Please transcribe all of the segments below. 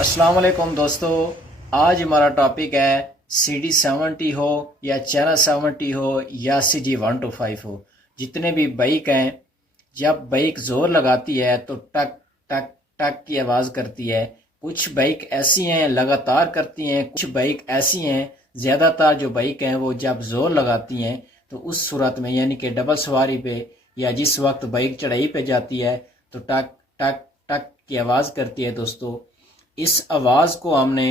अस्सलाम वालेकुम दोस्तों, आज हमारा टॉपिक है CD70 हो या चैना 70 हो या CG125 हो। जितने भी बाइक हैं, जब बाइक ज़ोर लगाती है तो टक टक टक की आवाज़ करती है। कुछ बाइक ऐसी हैं लगातार करती हैं, कुछ बाइक ऐसी हैं ज़्यादातर जो बाइक हैं वो जब ज़ोर लगाती हैं तो उस सूरत में यानी कि डबल सवारी पे या जिस वक्त बाइक चढ़ाई पे जाती है तो टक टक टक की आवाज़ करती है। दोस्तों, इस आवाज़ को हमने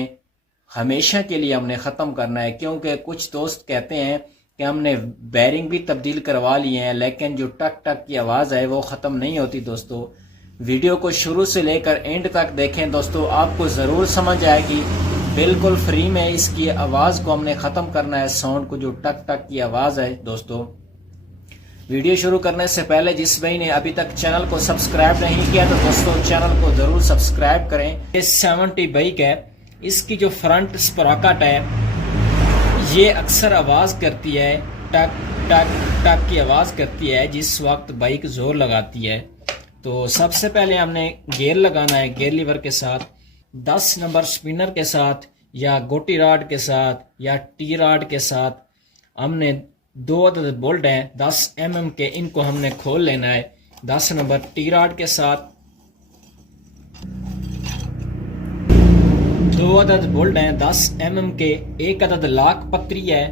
हमेशा के लिए हमने ख़त्म करना है, क्योंकि कुछ दोस्त कहते हैं कि हमने बैरिंग भी तब्दील करवा लिए हैं लेकिन जो टक टक की आवाज़ है वो ख़त्म नहीं होती। दोस्तों, वीडियो को शुरू से लेकर एंड तक देखें दोस्तों, आपको ज़रूर समझ आएगी। बिल्कुल फ्री में इसकी आवाज़ को हमने ख़त्म करना है, साउंड को जो टक टक की आवाज़ है। दोस्तों, वीडियो शुरू करने से पहले जिस भाई ने अभी तक चैनल को सब्सक्राइब नहीं किया तो दोस्तों चैनल को जरूर सब्सक्राइब करें। ये 70 बाइक है, इसकी जो फ्रंट स्प्रॉकेट है ये अक्सर आवाज़ करती है, टक टक टक की आवाज़ करती है जिस वक्त बाइक जोर लगाती है। तो सबसे पहले हमने गियर लगाना है, गियर लीवर के साथ 10 नंबर स्पिनर के साथ या गोटी राड के साथ या टी राड के साथ हमने 2 अदद बोल्ट हैं 10 mm के, इनको हमने खोल लेना है। 10 नंबर टी राड के साथ 2 अदद बोल्ट हैं 10 mm के, 1 अदद लाक पट्टी है।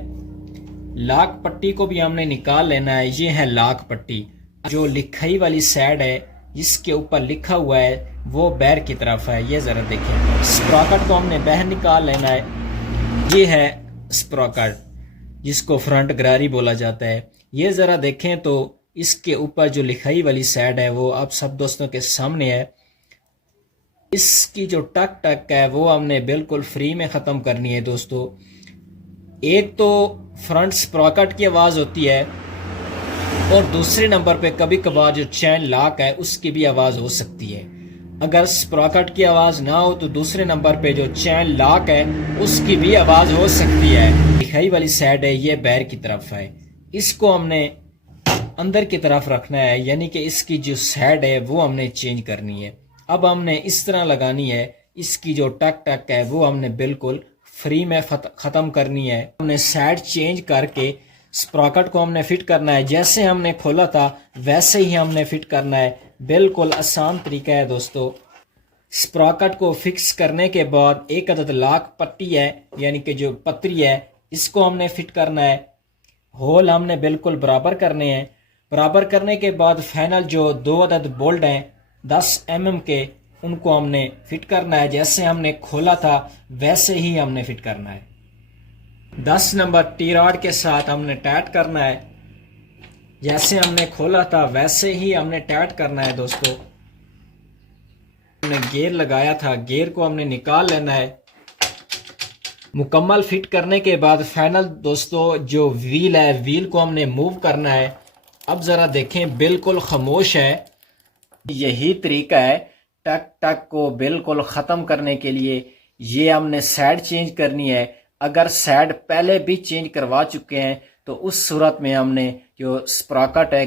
लाक पट्टी को भी हमने निकाल लेना है। ये है लाक पट्टी, जो लिखाई वाली साइड है जिसके ऊपर लिखा हुआ है वो बैर की तरफ है। ये जरा देखें, स्प्रॉकेट को हमने बाहर निकाल लेना है। ये है स्प्रॉकेट जिसको फ्रंट गरारी बोला जाता है। ये ज़रा देखें तो इसके ऊपर जो लिखाई वाली साइड है वो आप सब दोस्तों के सामने है। इसकी जो टक टक है वो हमने बिल्कुल फ्री में ख़त्म करनी है। दोस्तों, एक तो फ्रंट स्प्रॉकेट की आवाज़ होती है और दूसरे नंबर पे कभी कभार जो चैन लॉक है उसकी भी आवाज़ हो सकती है। अगर स्प्रॉकेट की आवाज़ ना हो तो दूसरे नंबर पे जो चैन लॉक है उसकी भी आवाज़ हो सकती है। लिखाई वाली साइड है ये बैर की तरफ है, इसको हमने अंदर की तरफ रखना है, यानी कि इसकी जो साइड है वो हमने चेंज करनी है। अब हमने इस तरह लगानी है, इसकी जो टक टक है वो हमने बिल्कुल फ्री में ख़त्म करनी है। हमने साइड चेंज करके स्प्रॉकेट को हमने फिट करना है, जैसे हमने खोला था वैसे ही हमने फिट करना है। बिल्कुल आसान तरीका है दोस्तों। स्प्रॉकेट को फिक्स करने के बाद 1 अदद लाक पट्टी है यानी कि जो पतरी है इसको हमने फिट करना है। होल हमने बिल्कुल बराबर करने हैं। बराबर करने के बाद फाइनल जो 2 अदद बोल्ट हैं 10 mm के, उनको हमने फिट करना है। जैसे हमने खोला था वैसे ही हमने फिट करना है। 10 नंबर टी रॉड के साथ हमने टाइट करना है, जैसे हमने खोला था वैसे ही हमने टाइट करना है। दोस्तों, हमने गियर लगाया था, गियर को हमने निकाल लेना है। मुकम्मल फिट करने के बाद फाइनल दोस्तों जो व्हील है, व्हील को हमने मूव करना है। अब ज़रा देखें, बिल्कुल खामोश है। यही तरीका है टक टक को बिल्कुल ख़त्म करने के लिए। ये हमने साइड चेंज करनी है। अगर साइड पहले भी चेंज करवा चुके हैं तो उस सूरत में हमने जो स्प्रॉकेट है,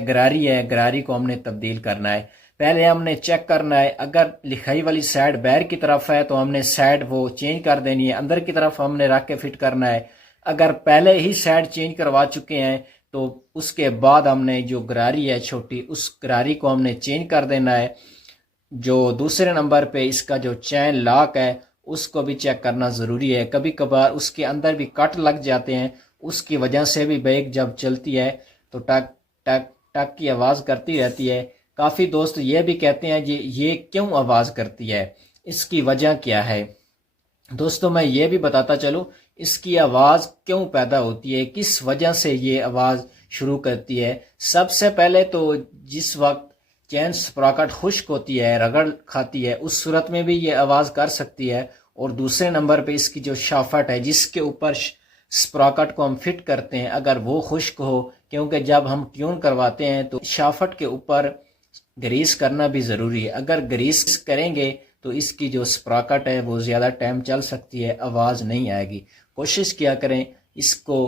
गरारी को हमने तब्दील करना है। पहले हमने चेक करना है, अगर लिखाई वाली साइड बैर की तरफ है तो हमने साइड वो चेंज कर देनी है, अंदर की तरफ हमने रख के फिट करना है। अगर पहले ही साइड चेंज करवा चुके हैं तो उसके बाद हमने जो गरारी है छोटी, उस गरारी को हमने चेंज कर देना है। जो दूसरे नंबर पे इसका जो चैन लॉक है उसको भी चेक करना ज़रूरी है। कभी कभार उसके अंदर भी कट लग जाते हैं, उसकी वजह से भी बाइक जब चलती है तो टक टक टक की आवाज़ करती रहती है। काफ़ी दोस्त ये भी कहते हैं कि ये क्यों आवाज़ करती है, इसकी वजह क्या है। दोस्तों, मैं ये भी बताता चलूँ इसकी आवाज़ क्यों पैदा होती है, किस वजह से ये आवाज़ शुरू करती है। सबसे पहले तो जिस वक्त चैन स्प्रॉकेट खुश्क होती है, रगड़ खाती है, उस सूरत में भी ये आवाज़ कर सकती है। और दूसरे नंबर पे इसकी जो शाफट है जिसके ऊपर स्प्रॉकेट को हम फिट करते हैं, अगर वो खुश्क हो, क्योंकि जब हम ट्यून करवाते हैं तो शाफट के ऊपर ग्रीस करना भी ज़रूरी है। अगर ग्रीस करेंगे तो इसकी जो स्प्रॉकेट है वो ज़्यादा टाइम चल सकती है, आवाज़ नहीं आएगी। कोशिश किया करें इसको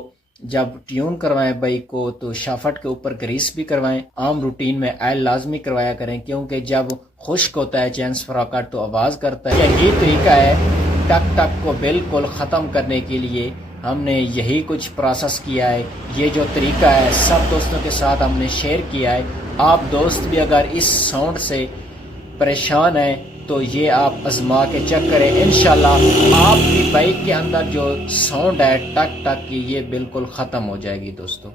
जब ट्यून करवाएं बाइक को तो शाफट के ऊपर ग्रीस भी करवाएं। आम रूटीन में ऑयल लाजमी करवाया करें, क्योंकि जब खुश्क होता है चैन स्प्रॉकेट तो आवाज़ करता है। यही तरीका है टक टक को बिल्कुल ख़त्म करने के लिए। हमने यही कुछ प्रोसेस किया है। ये जो तरीका है सब दोस्तों के साथ हमने शेयर किया है। आप दोस्त भी अगर इस साउंड से परेशान हैं तो ये आप आजमा के चेक करें, इंशाल्लाह आपकी बाइक के अंदर जो साउंड है टक टक की ये बिल्कुल ख़त्म हो जाएगी दोस्तों।